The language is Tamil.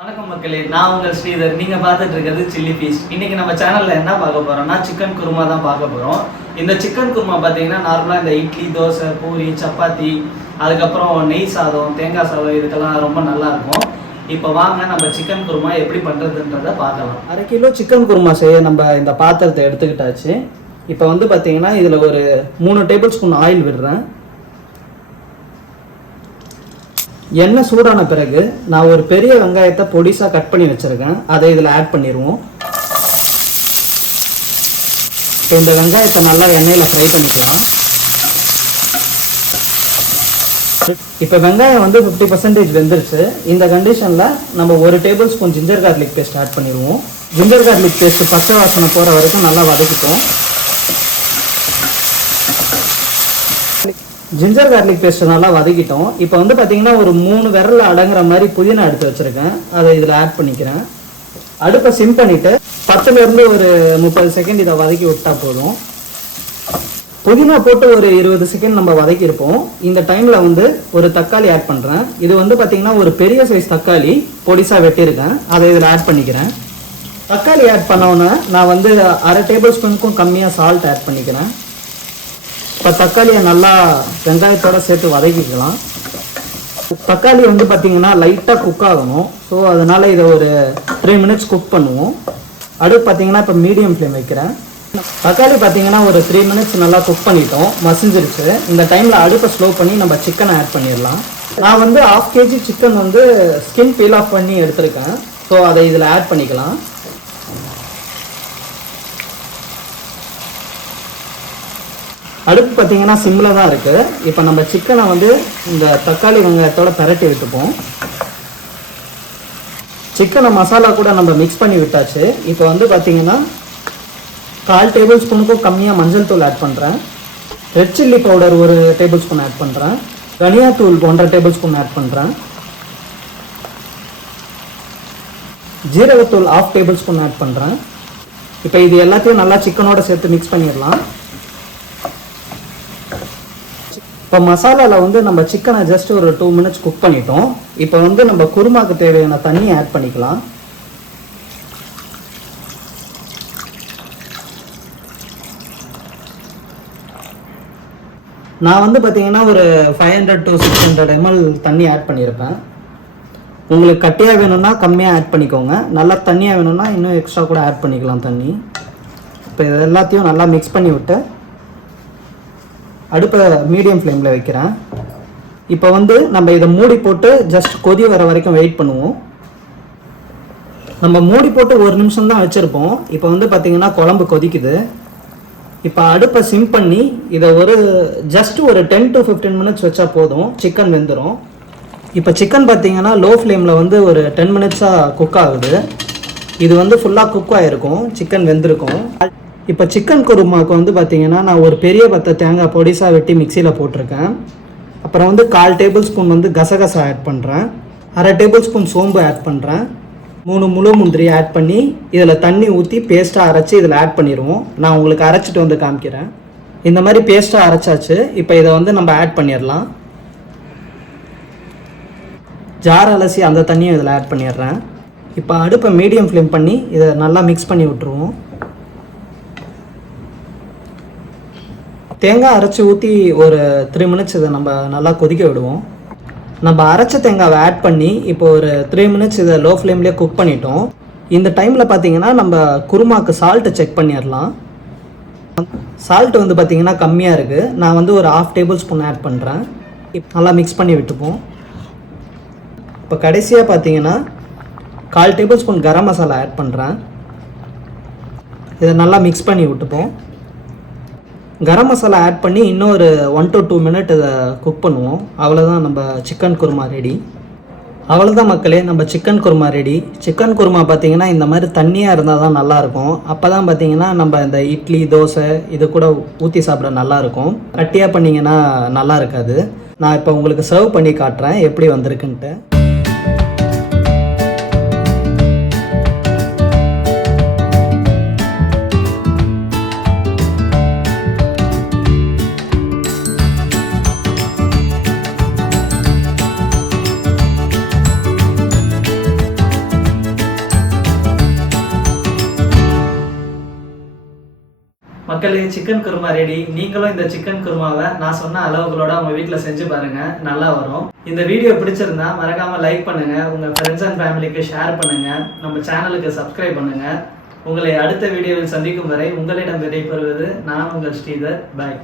வணக்கம் மக்களே, நான் உங்கள் ஸ்ரீதர். நீங்கள் பார்த்துட்டு இருக்கிறது சில்லி பீஸ். இன்றைக்கி நம்ம சேனலில் என்ன பார்க்க போகிறோம்னா சிக்கன் குருமா தான் பார்க்க போகிறோம். இந்த சிக்கன் குருமா பார்த்தீங்கன்னா நார்மலாக இந்த இட்லி, தோசை, பூரி, சப்பாத்தி, அதுக்கப்புறம் நெய் சாதம், தேங்காய் சாதம் இதுக்கெல்லாம் ரொம்ப நல்லாயிருக்கும். இப்போ வாங்க நம்ம சிக்கன் குருமா எப்படி பண்ணுறதுன்றதை பார்க்கலாம். 1/2 கிலோ சிக்கன் குருமா செய்ய நம்ம இந்த பாத்திரத்தை எடுத்துக்கிட்டாச்சு. இப்போ வந்து பார்த்தீங்கன்னா இதில் ஒரு 3 டேபிள் ஸ்பூன் ஆயில் விடுறேன். எண்ணெய் சூடான பிறகு நான் ஒரு பெரிய வெங்காயத்தை பொடிசாக கட் பண்ணி வச்சுருக்கேன். அதை இதில் ஆட் பண்ணிடுவோம். இப்போ இந்த வெங்காயத்தை நல்லா எண்ணெயில் ஃப்ரை பண்ணிக்கலாம். இப்போ வெங்காயம் வந்து 50% வெந்துருச்சு. இந்த கண்டிஷனில் நம்ம ஒரு tablespoon ginger garlic paste add பண்ணிடுவோம். ஜிஞ்சர் கார்லிக் பேஸ்ட்டு பச்சை வாசனை போகிற வரைக்கும் நல்லா வதக்கிட்டோம். ஜிஞ்சர் கார்லிக் பேஸ்ட் நல்லா வதக்கிட்டோம். இப்போ வந்து பார்த்தீங்கன்னா ஒரு 3 விரல் அடங்குற மாதிரி புதினா எடுத்து வச்சுருக்கேன். அதை இதில் ஆட் பண்ணிக்கிறேன். அடுப்பை சிம் பண்ணிவிட்டு 10லேருந்து ஒரு 30 செகண்ட் இதை வதக்கி விட்டால் போதும். புதினா போட்டு ஒரு 20 செகண்ட் நம்ம வதக்கியிருப்போம். இந்த டைமில் வந்து ஒரு தக்காளி ஆட் பண்ணுறேன். இது வந்து பார்த்தீங்கன்னா ஒரு பெரிய சைஸ் தக்காளி பொடிசாக வெட்டியிருக்கேன். அதை இதில் ஆட் பண்ணிக்கிறேன். தக்காளி ஆட் பண்ணோன்னே நான் வந்து 1/2 டேபிள் ஸ்பூனுக்கும் கம்மியாக சால்ட் ஆட் பண்ணிக்கிறேன். இப்போ தக்காளியை நல்லா வெங்காயத்தோடு சேர்த்து வதக்கிக்கலாம். தக்காளி வந்து பார்த்திங்கன்னா லைட்டாக குக் ஆகணும். ஸோ அதனால் இதை ஒரு 3 மினிட்ஸ் குக் பண்ணுவோம். அடுப்பு பார்த்திங்கன்னா இப்போ மீடியம் ஃப்ளேம் வைக்கிறேன். தக்காளி பார்த்திங்கன்னா ஒரு 3 மினிட்ஸ் நல்லா குக் பண்ணிட்டோம், மசிஞ்சிருச்சு. இந்த டைமில் அடுப்பை ஸ்லோ பண்ணி நம்ம சிக்கனை ஆட் பண்ணிடலாம். நான் வந்து 1/2 kg சிக்கன் வந்து ஸ்கின் பீல் ஆஃப் பண்ணி எடுத்திருக்கேன். ஸோ அதை இதில் ஆட் பண்ணிக்கலாம். அடுப்பு பார்த்தீங்கன்னா சிம்மில் தான் இருக்குது. இப்போ நம்ம சிக்கனை வந்து இந்த தக்காளி வெங்காயத்தோட பரட்டி விட்டுப்போம். சிக்கனை மசாலா கூட நம்ம மிக்ஸ் பண்ணி விட்டாச்சு. இப்போ வந்து பார்த்தீங்கன்னா 1/4 டேபிள் ஸ்பூனுக்கும் கம்மியாக மஞ்சள் தூள் ஆட் பண்ணுறேன். Red chilli powder 1 tablespoon add பண்ணுறேன். தனியா தூள் 1/2 டேபிள் ஸ்பூன் ஆட் பண்ணுறேன். ஜீரகத்தூள் 1/2 டேபிள் ஸ்பூன் ஆட் பண்ணுறேன். இப்போ இது எல்லாத்தையும் நல்லா சிக்கனோட சேர்த்து மிக்ஸ் பண்ணிடலாம். இப்போ மசாலாவில் வந்து நம்ம சிக்கனை ஜஸ்ட் ஒரு 2 மினிட்ஸ் குக் பண்ணிட்டோம். இப்போ வந்து நம்ம குருமாக்கு தேவையான தண்ணியை ஆட் பண்ணிக்கலாம். நான் வந்து பார்த்தீங்கன்னா ஒரு 500 to 600 ml தண்ணி ஆட் பண்ணியிருப்பேன். உங்களுக்கு கட்டியாக வேணும்னா கம்மியாக ஆட் பண்ணிக்கோங்க. நல்லா தண்ணியாக வேணும்னா இன்னும் எக்ஸ்ட்ரா கூட ஆட் பண்ணிக்கலாம் தண்ணி. இப்போ இது எல்லாத்தையும் நல்லா மிக்ஸ் பண்ணி விட்டு அடுப்பை மீடியம் ஃப்ளேமில் வைக்கிறேன். இப்போ வந்து நம்ம இதை மூடி போட்டு ஜஸ்ட் கொதி வர வரைக்கும் வெயிட் பண்ணுவோம். நம்ம மூடி போட்டு 1 நிமிஷம் தான் வச்சுருப்போம். இப்போ வந்து பார்த்திங்கன்னா குழம்பு கொதிக்குது. இப்போ அடுப்பை சிம் பண்ணி இதை ஜஸ்ட் ஒரு 10 to 15 மினிட்ஸ் வச்சா போதும், சிக்கன் வெந்துடும். இப்போ சிக்கன் பார்த்திங்கன்னா லோ ஃப்ளேமில் வந்து ஒரு 10 மினிட்ஸாக குக் ஆகுது. இது வந்து ஃபுல்லாக குக் ஆகிருக்கும், சிக்கன் வெந்திருக்கும். இப்போ சிக்கன் குருமாவுக்கு வந்து பார்த்திங்கன்னா நான் ஒரு பெரிய பத்தை தேங்காய் பொடிசாக வெட்டி மிக்சியில் போட்டிருக்கேன். அப்புறம் வந்து 1/4 டேபிள் ஸ்பூன் வந்து கசகசா ஆட் பண்ணுறேன். 1/2 டேபிள் ஸ்பூன் சோம்பு ஆட் பண்ணுறேன். 3 முழு முந்திரி ஆட் பண்ணி இதில் தண்ணி ஊற்றி பேஸ்ட்டாக அரைச்சி இதில் ஆட் பண்ணிடுவோம். நான் உங்களுக்கு அரைச்சிட்டு வந்து காமிக்கிறேன். இந்த மாதிரி பேஸ்ட்டாக அரைச்சாச்சு. இப்போ இதை வந்து நம்ம ஆட் பண்ணிடலாம். ஜார் அலசி அந்த தண்ணியும் இதில் ஆட் பண்ணிடுறேன். இப்போ அடுப்பை மீடியம் ஃப்ளேம் பண்ணி இதை நல்லா மிக்ஸ் பண்ணி விட்டுருவோம். தேங்காய் அரைச்சி ஊற்றி ஒரு 3 மினிட்ஸ் இதை நம்ம நல்லா கொதிக்க விடுவோம். நம்ம அரைச்ச தேங்காவை ஆட் பண்ணி இப்போ ஒரு 3 மினிட்ஸ் இதை லோ ஃப்ளேம்லேயே குக் பண்ணிட்டோம். இந்த டைமில் பார்த்தீங்கன்னா நம்ம குருமாக்கு சால்ட்டை செக் பண்ணிடலாம். சால்ட் வந்து பார்த்திங்கன்னா கம்மியாக இருக்குது. நான் வந்து ஒரு 1/2 டேபிள் ஸ்பூன் ஆட் பண்ணுறேன். நல்லா மிக்ஸ் பண்ணி விட்டுப்போம். இப்போ கடைசியாக பார்த்தீங்கன்னா 1/4 table spoon garam masala add பண்ணுறேன். இதை நல்லா மிக்ஸ் பண்ணி விட்டுப்போம். கரம் மசாலா ஆட் பண்ணி இன்னும் ஒரு 1 to 2 மினிட் இதை குக் பண்ணுவோம். அவ்வளோதான், நம்ம சிக்கன் குருமா ரெடி. அவ்வளோதான் மக்களே, நம்ம chicken kurma ready. Chicken kurma பார்த்திங்கன்னா இந்த மாதிரி தண்ணியாக இருந்தால் தான் நல்லாயிருக்கும். அப்போ தான் பார்த்திங்கன்னா நம்ம இந்த இட்லி, தோசை இது கூட ஊற்றி சாப்பிட நல்லாயிருக்கும். கட்டியாக பண்ணிங்கன்னா நல்லா இருக்காது. நான் இப்போ உங்களுக்கு சர்வ் பண்ணி காட்டுறேன் எப்படி வந்திருக்குன்ட்டு. மக்களே, சிக்கன் குருமா ரெடி. நீங்களும் இந்த சிக்கன் குருமாவை நான் சொன்ன அளவுகளோட உங்க வீட்டில் செஞ்சு பாருங்க, நல்லா வரும். இந்த வீடியோ பிடிச்சிருந்தா மறக்காம லைக் பண்ணுங்க, உங்க ஃப்ரெண்ட்ஸ் அண்ட் ஃபேமிலிக்கு ஷேர் பண்ணுங்க, நம்ம சேனலுக்கு சப்ஸ்கிரைப் பண்ணுங்க. உங்களை அடுத்த வீடியோவில் சந்திக்கும் வரை உங்களிடம் விடைபெறுவது நான் உங்கள் ஸ்ரீதர். பாய்.